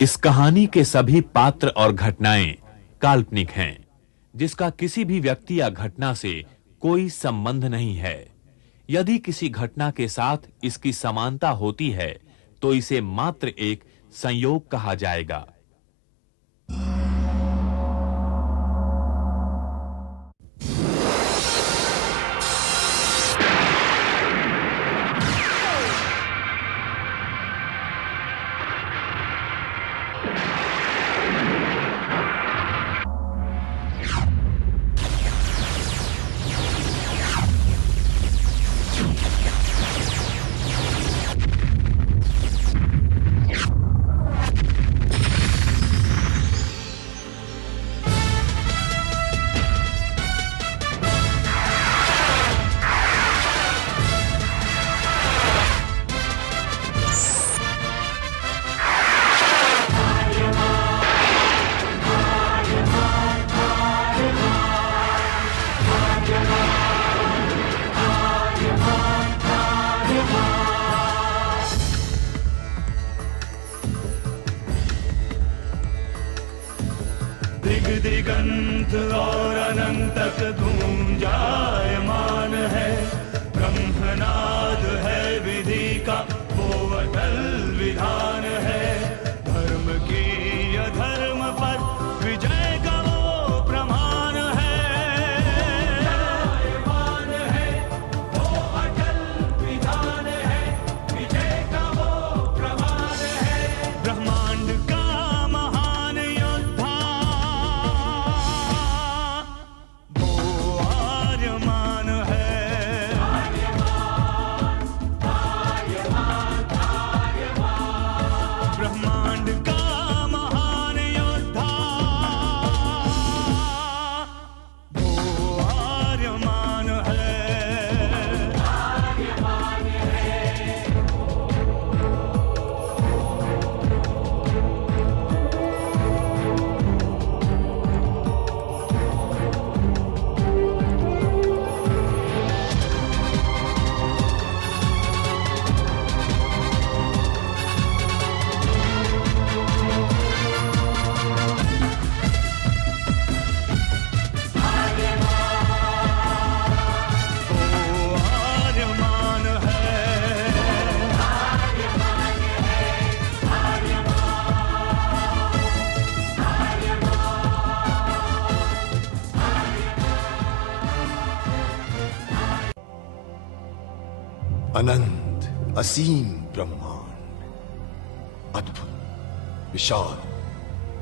इस कहानी के सभी पात्र और घटनाएं काल्पनिक हैं, जिसका किसी भी व्यक्ति या घटना से कोई संबंध नहीं है। यदि किसी घटना के साथ इसकी समानता होती है, तो इसे मात्र एक संयोग कहा जाएगा। दिगंत और अनंत तक गूंजायमान है। ब्रह्मनाद है विधि का वो अटल विधान है। धर्म की अधर्म पर विजय का वो प्रमाण है। जायमान है वो अटल विधान है। विजय का वो प्रमाण है। ब्रह्मांड का महान योद्धा ब्रह्मांड का महान योद्धा वो आर्यमान है। अनंत असीम ब्रह्मांड, अद्भुत विशाल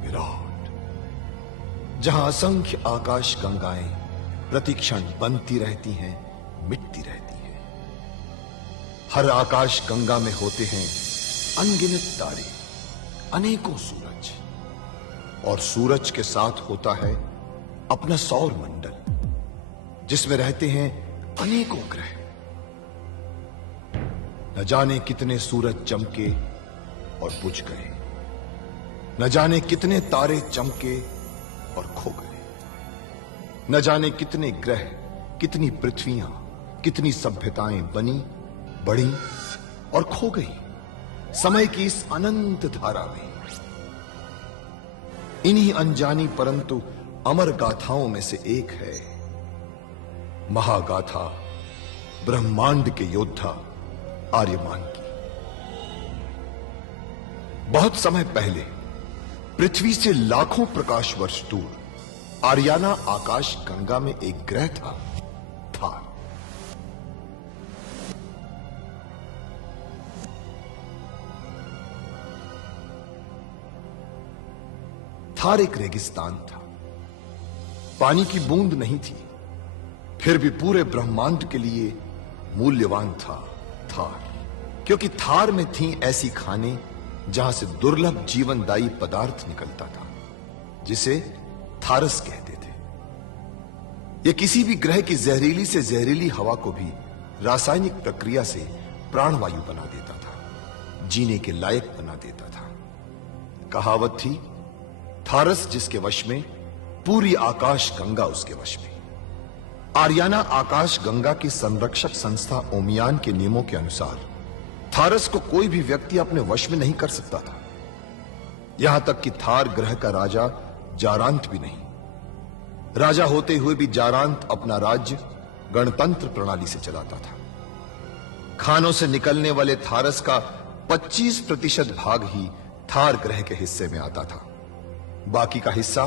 विराट, जहां असंख्य आकाश गंगाएं प्रतिक्षण बनती रहती हैं, मिटती रहती हैं। हर आकाश गंगा में होते हैं अनगिनत तारे, अनेकों सूरज, और सूरज के साथ होता है अपना सौर मंडल, जिसमें रहते हैं अनेकों ग्रह। न जाने कितने सूरज चमके और बुझ गए, न जाने कितने तारे चमके और खो गए, न जाने कितने ग्रह, कितनी पृथ्वियां, कितनी सभ्यताएं बनी, बढ़ी और खो गई समय की इस अनंत धारा में। इन्हीं अनजानी परंतु अमर गाथाओं में से एक है महागाथा ब्रह्मांड के योद्धा आर्यमान की। बहुत समय पहले पृथ्वी से लाखों प्रकाश वर्ष दूर आर्याना आकाश गंगा में एक ग्रह था, थार। थार एक रेगिस्तान था, पानी की बूंद नहीं थी, फिर भी पूरे ब्रह्मांड के लिए मूल्यवान था थार, क्योंकि थार में थी ऐसी खाने जहां से दुर्लभ जीवनदायी पदार्थ निकलता था, जिसे थारस कहते थे। यह किसी भी ग्रह की जहरीली से जहरीली हवा को भी रासायनिक प्रक्रिया से प्राणवायु बना देता था, जीने के लायक बना देता था। कहावत थी, थारस जिसके वश में, पूरी आकाश गंगा उसके वश में। आर्याना आकाश गंगा की संरक्षक संस्था ओमियान के नियमों के अनुसार थारस को कोई भी व्यक्ति अपने वश में नहीं कर सकता था। यहां तक कि थार ग्रह का राजा जारांत भी नहीं। राजा होते हुए भी जारांत अपना राज्य गणतंत्र प्रणाली से चलाता था। खानों से निकलने वाले थारस का 25% भाग ही थार ग्रह के हिस्से में आता था। बाकी का हिस्सा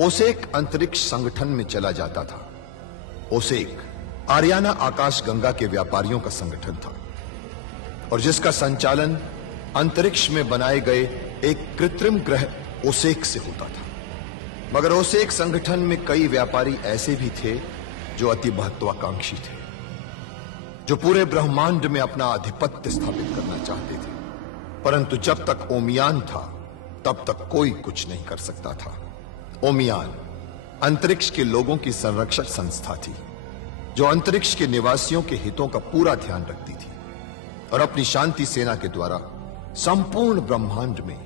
ओसेक अंतरिक्ष संगठन में चला जाता था। ओसेक आरियाना आकाश गंगा के व्यापारियों का संगठन था और जिसका संचालन अंतरिक्ष में बनाए गए एक कृत्रिम ग्रह ओसेक से होता था। मगर ओसेक संगठन में कई व्यापारी ऐसे भी थे जो अति महत्वाकांक्षी थे, जो पूरे ब्रह्मांड में अपना आधिपत्य स्थापित करना चाहते थे। परंतु जब तक ओमियान था तब तक कोई कुछ नहीं कर सकता था। ओमियान अंतरिक्ष के लोगों की संरक्षक संस्था थी जो अंतरिक्ष के निवासियों के हितों का पूरा ध्यान रखती थी और अपनी शांति सेना के द्वारा संपूर्ण ब्रह्मांड में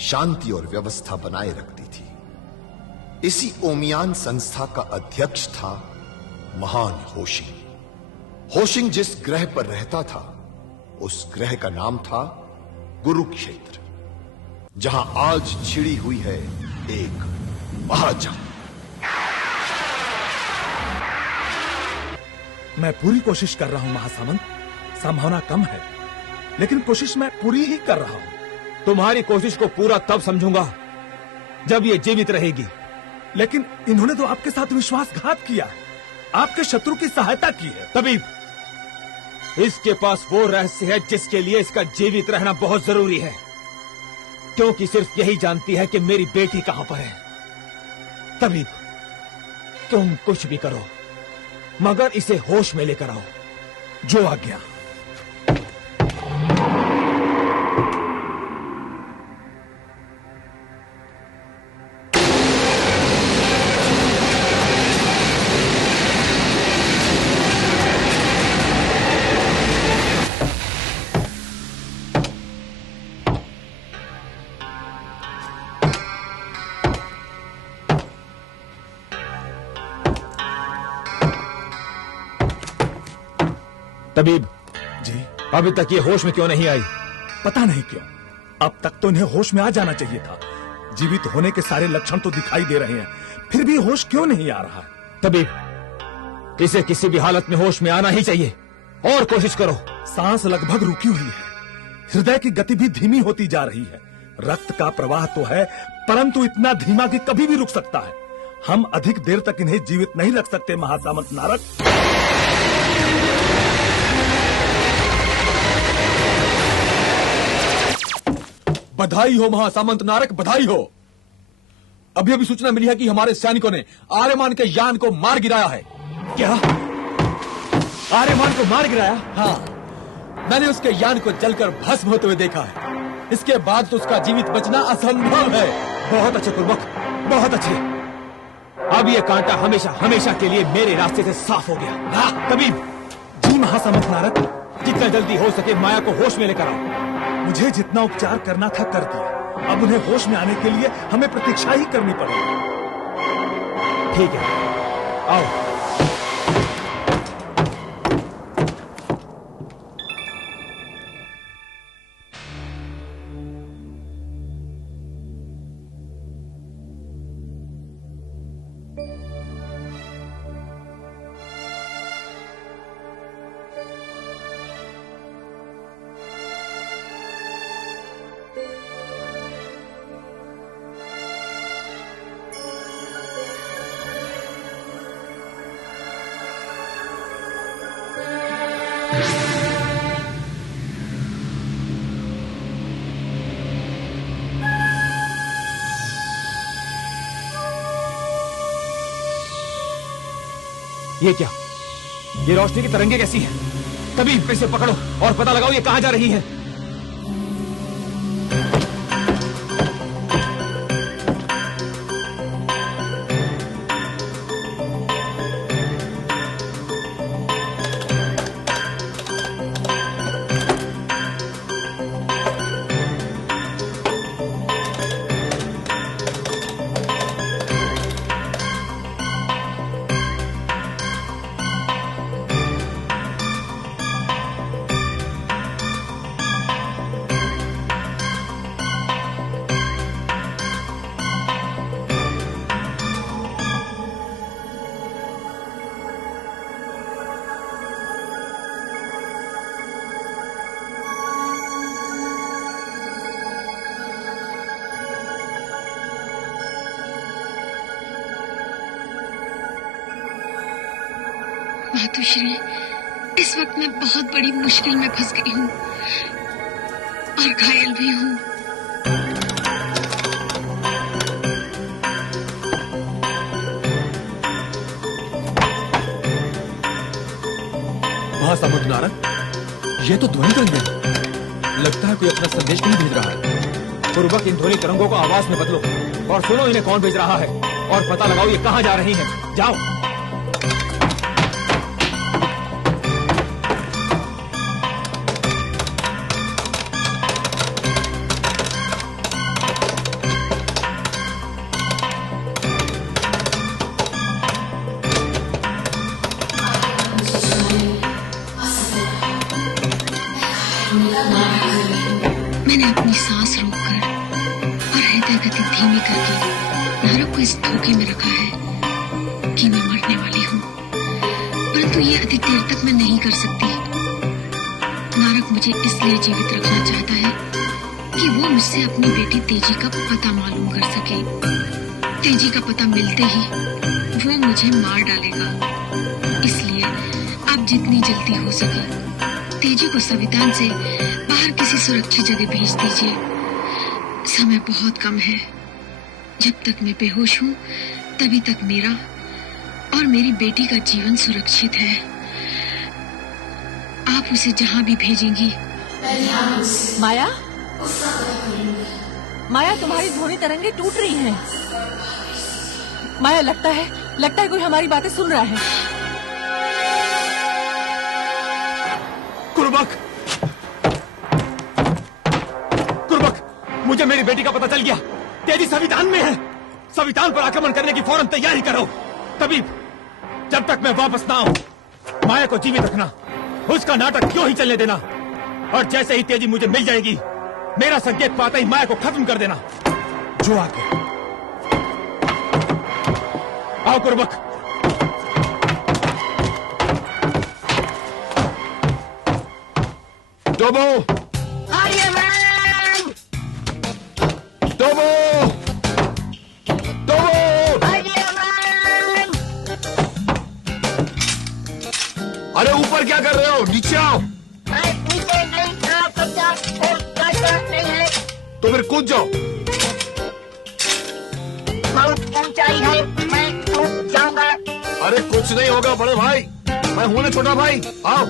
शांति और व्यवस्था बनाए रखती थी। इसी ओमियान संस्था का अध्यक्ष था महान होशिंग। होशिंग जिस ग्रह पर रहता था उस ग्रह का नाम था कुरुक्षेत्र, जहां आज छिड़ी हुई है एक महाजंग। मैं पूरी कोशिश कर रहा हूं महासामंत। संभावना कम है लेकिन कोशिश मैं पूरी ही कर रहा हूं। तुम्हारी कोशिश को पूरा तब समझूंगा जब ये जीवित रहेगी। लेकिन इन्होंने तो आपके साथ विश्वासघात किया है, आपके शत्रु की सहायता की है। तबीब, इसके पास वो रहस्य है जिसके लिए इसका जीवित रहना बहुत जरूरी है, क्योंकि सिर्फ यही जानती है कि मेरी बेटी कहां पर है। तबीब, तुम कुछ भी करो मगर इसे होश में लेकर आओ। जो आज्ञा। तबीब जी, अभी तक ये होश में क्यों नहीं आई? पता नहीं क्यों। अब तक तो इन्हें होश में आ जाना चाहिए था। जीवित होने के सारे लक्षण तो दिखाई दे रहे हैं, फिर भी होश क्यों नहीं आ रहा? तबीब, इसे किसी भी हालत में होश में आना ही चाहिए। और कोशिश करो। सांस लगभग रुकी हुई है, हृदय की गति भी धीमी होती जा रही है। रक्त का प्रवाह तो है परंतु इतना धीमा कि कभी भी रुक सकता है। हम अधिक देर तक इन्हें जीवित नहीं रख सकते महासामंत नारद। बधाई हो महासामंत नारक, बधाई हो। अभी अभी सूचना मिली है कि हमारे सैनिकों ने आर्यमान के यान को मार गिराया है। क्या? आर्यमान को मार गिराया? हाँ, मैंने उसके यान को जलकर भस्म होते हुए देखा है। इसके बाद तो उसका जीवित बचना असंभव है। बहुत अच्छे कुर्बक, बहुत अच्छे। अब ये कांटा हमेशा हमेशा के लिए मेरे रास्ते से साफ हो गया। तबीब। जी महासामंत नारद, जितना जल्दी हो सके माया को होश में लेकर आओ। मुझे जितना उपचार करना था कर दिया। अब उन्हें होश में आने के लिए हमें प्रतीक्षा ही करनी पड़ेगी। ठीक है, आओ। ये क्या? ये रोशनी की तरंगे कैसी हैं? तबीब, इसे पकड़ो और पता लगाओ ये कहां जा रही हैं। मातुश्री, इस वक्त मैं बहुत बड़ी मुश्किल में फंस गई हूँ और घायल भी हूँ। महासामंत नारद, ये तो ध्वनि तरंग है। लगता है कोई अपना संदेश नहीं भेज रहा है। पूर्वक इन ध्वनि तरंगों को आवाज में बदलो और सुनो इन्हें कौन भेज रहा है और पता लगाओ ये कहां जा रही हैं। जाओ। मैंने अपनी सांस रोककर और हृदय गति धीमी करके नारक को इस धोखे में रखा है कि मैं मरने वाली हूँ, परंतु ये अधिक देर तक मैं नहीं कर सकती। नारक मुझे इसलिए जीवित रखना चाहता है कि वो मुझसे अपनी बेटी तेजी का पता मालूम कर सके। तेजी का पता मिलते ही वो मुझे मार डालेगा, इसलिए अब जितनी जल्दी हो सके तेजी को संविधान से बाहर किसी सुरक्षित जगह भेज दीजिए। समय बहुत कम है। जब तक मैं बेहोश हूँ तभी तक मेरा और मेरी बेटी का जीवन सुरक्षित है। आप उसे जहाँ भी भेजेंगी। माया, माया, तुम्हारी ध्वनि तरंगे टूट रही हैं। माया, लगता है कोई हमारी बातें सुन रहा है। कुर्बक, मुझे मेरी बेटी का पता चल गया। तेजी संविधान में है। संविधान पर आक्रमण करने की फौरन तैयारी करो। तभी जब तक मैं वापस ना आऊं, माया को जीवित रखना, उसका नाटक क्यों ही चलने देना, और जैसे ही तेजी मुझे मिल जाएगी मेरा संकेत पाते ही माया को खत्म कर देना। जो आगे। आओ कुर्बक। टोबो, टोबो, टोबो। अरे ऊपर क्या कर रहे हो? नीचे आओ। नीचे नहीं, नहीं है। तो फिर कूद जाओ। बहुत ऊंचाई है, मैं कूद जाऊंगा। अरे कुछ नहीं होगा बड़े भाई, मैं हूं ना छोटा भाई। आओ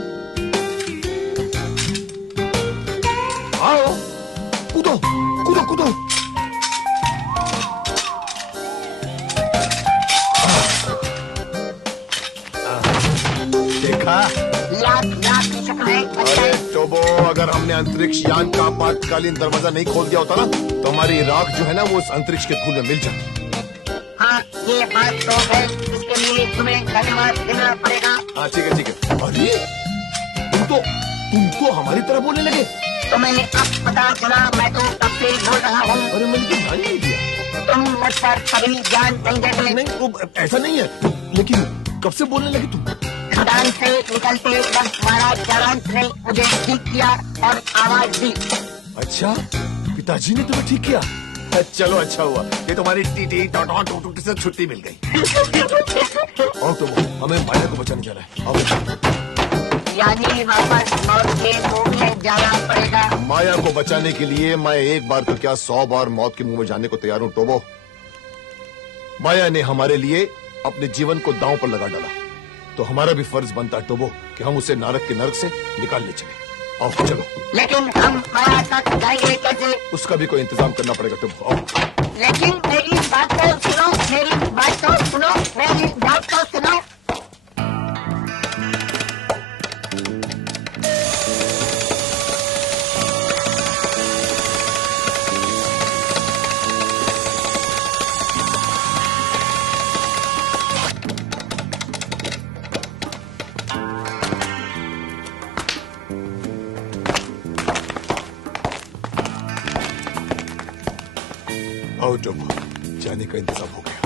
आओ, कूदो कूदो कूदो। देखा? अरे टोबो, अगर हमने अंतरिक्ष यान का आपातकालीन दरवाजा नहीं खोल दिया होता ना, तो हमारी राख जो है ना वो उस अंतरिक्ष के धूल में मिल जाती। हाँ, ये बात तो है, इसके लिए तुम्हें धन्यवाद देना पड़ेगा। हाँ ठीक है ठीक है। अरे तुम तो हमारी तरह बोलने लगे। तो मैंने अब पता चला, मैं तो तब से बोल रहा हूँ। अरे मैंने तो ध्यान नहीं दिया। तुम मुझ पर कभी ध्यान नहीं देते। नहीं तो ऐसा नहीं है, लेकिन कब से बोलने लगे तुम? खदान से निकलते वक्त महाराज चारांत ने मुझे ठीक किया और आवाज दी। अच्छा, पिताजी ने तुम्हें ठीक किया? चलो अच्छा हुआ, ये तुम्हारी टीटी टोटो टूटू से छुट्टी मिल गई। और तो हमें माया को बचाने जाना है। आओ। यानी वापस मौत के मुंह में जाना पड़ेगा। माया को बचाने के लिए मैं एक बार तो क्या 100 बार मौत के मुंह में जाने को तैयार हूँ टोबो। माया ने हमारे लिए अपने जीवन को दांव पर लगा डाला, तो हमारा भी फर्ज बनता है टोबो कि हम उसे नारक के नरक से निकालने चले। आओ चलो। लेकिन हम माया तक जाएंगे कैसे? उसका भी कोई इंतजाम करना पड़ेगा टोबो। आओ। लेकिन मेरी बात तो सुनो, मेरी बात तो सुनो, मेरी बात तो सुनो। आओ टोबो, जाने का इंतजाम हो गया।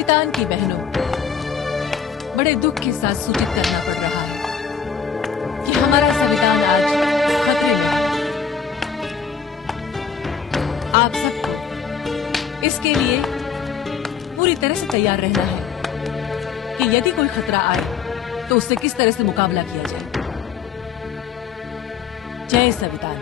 सवितान की बहनों, बड़े दुख के साथ सूचित करना पड़ रहा है कि हमारा संविधान आज खतरे में है। आप सबको इसके लिए पूरी तरह से तैयार रहना है कि यदि कोई खतरा आए तो उससे किस तरह से मुकाबला किया जाए। जय संविधान।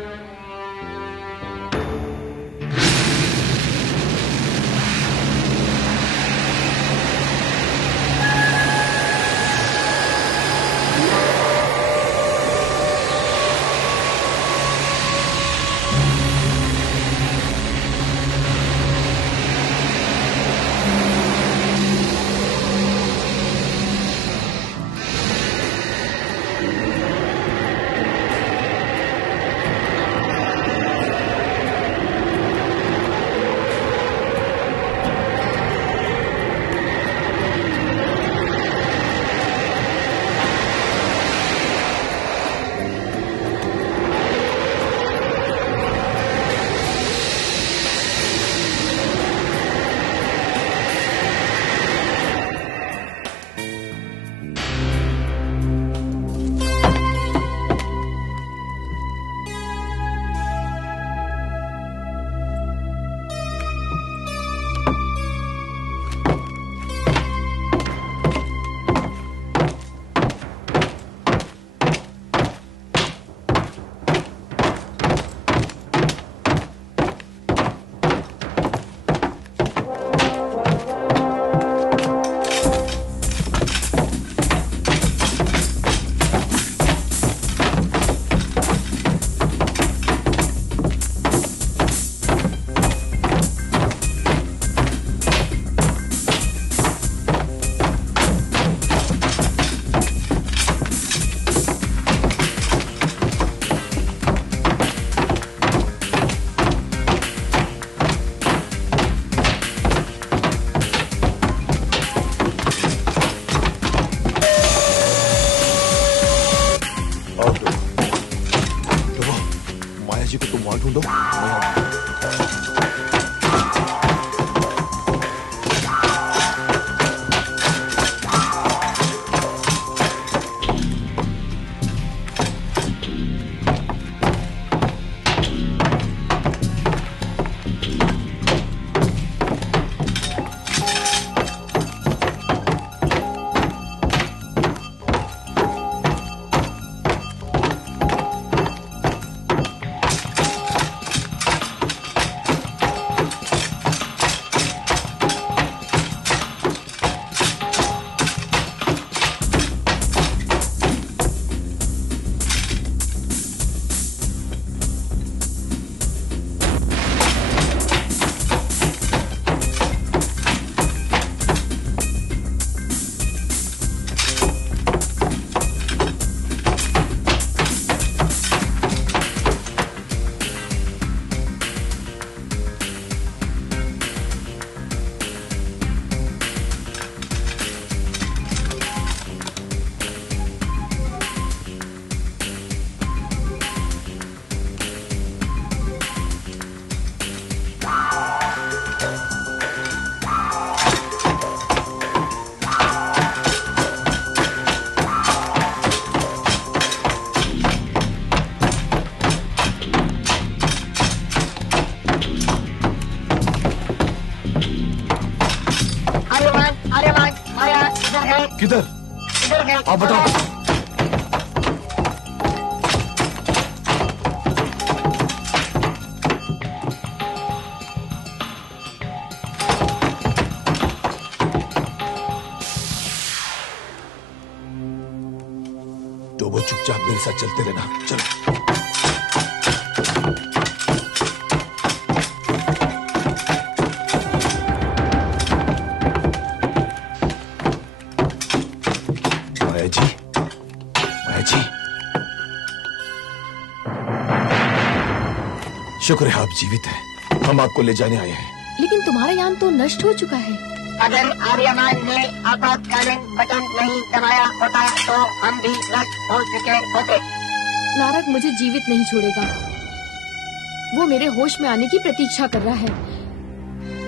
ढूंढो। किधर? आप बताओ। तो वो चुपचाप मेरे साथ चलते रहना। चलो। शुक्र है आप जीवित हैं। हम आपको ले जाने आए हैं। लेकिन तुम्हारा यान तो नष्ट हो चुका है। अगर आर्यमान ने आपातकालीन बटन नहीं दबाया होता तो हम भी नष्ट हो चुके होते। नारक मुझे जीवित नहीं छोड़ेगा। वो मेरे होश में आने की प्रतीक्षा कर रहा है।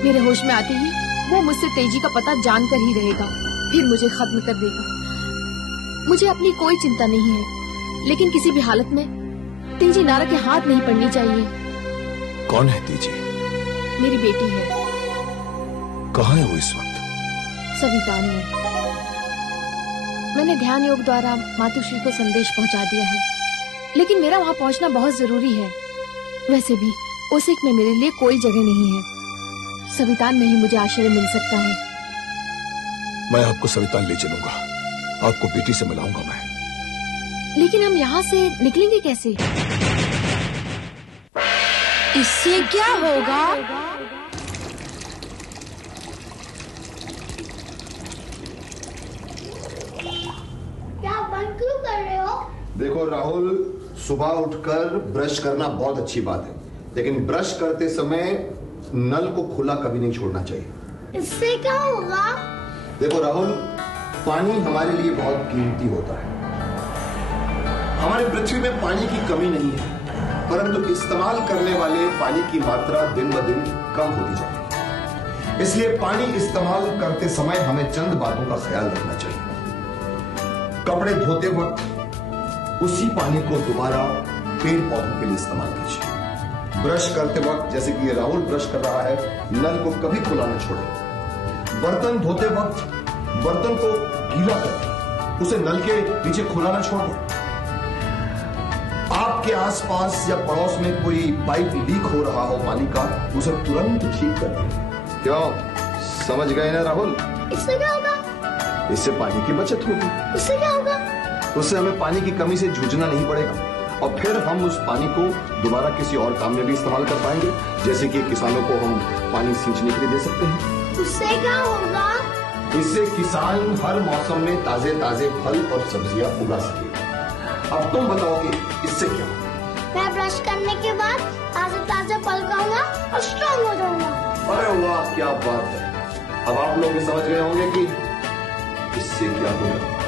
मेरे होश में आते ही वो मुझसे तेजी का पता जानकर ही रहेगा, फिर मुझे खत्म कर देगा। मुझे अपनी कोई चिंता नहीं है, लेकिन किसी भी हालत में तेजी नारा के हाथ नहीं पड़नी चाहिए। कौन है तेजी? मेरी बेटी है। कहाँ है वो इस वक्त? सवितान में। मैंने ध्यान योग द्वारा मातुश्री को संदेश पहुंचा दिया है, लेकिन मेरा वहां पहुंचना बहुत जरूरी है। वैसे भी ओसिक में मेरे लिए कोई जगह नहीं है। सवितान में ही मुझे आश्रय मिल सकता है। मैं आपको सवितान ले चलूंगा, आपको बेटी से मिलाऊंगा मैं। लेकिन हम यहाँ से निकलेंगे कैसे? इससे क्या होगा? क्या बंद क्यों कर रहे हो? देखो राहुल, सुबह उठकर ब्रश करना बहुत अच्छी बात है, लेकिन ब्रश करते समय नल को खुला कभी नहीं छोड़ना चाहिए। इससे क्या होगा? देखो राहुल, पानी हमारे लिए बहुत कीमती होता है। हमारी पृथ्वी में पानी की कमी नहीं है, परंतु इस्तेमाल करने वाले पानी की मात्रा दिन ब दिन कम होती जाती है। इसलिए पानी इस्तेमाल करते समय हमें चंद बातों का ख्याल रखना चाहिए। कपड़े धोते वक्त उसी पानी को दोबारा पेड़ पौधों के लिए इस्तेमाल कीजिए। ब्रश करते वक्त, जैसे कि ये राहुल ब्रश कर रहा है, नल को कभी खुला न छोड़े। बर्तन धोते वक्त बर्तन को गीला करके उसे नल के नीचे खुला न छोड़ दो। आपके आसपास या पड़ोस में कोई पाइप लीक हो रहा हो पानी का, उसे तुरंत ठीक कर दें। क्यों, समझ गए ना राहुल? इससे क्या होगा? इससे पानी की बचत होगी। उससे क्या होगा? उससे हमें पानी की कमी से जूझना नहीं पड़ेगा, और फिर हम उस पानी को दोबारा किसी और काम में भी इस्तेमाल कर पाएंगे, जैसे कि किसानों को हम पानी सींचने के लिए दे सकते हैं। उससे क्या होगा? इससे किसान हर मौसम में ताजे ताजे फल और सब्जियां उगा सकेगा। अब तुम बताओ कि इससे क्या होगा? मैं ब्रश करने के बाद ताजे ताजे फल खाऊंगा और स्ट्रॉन्ग हो जाऊंगा। अरे वाह, क्या बात है। अब आप लोग भी समझ गए होंगे कि इससे क्या होगा।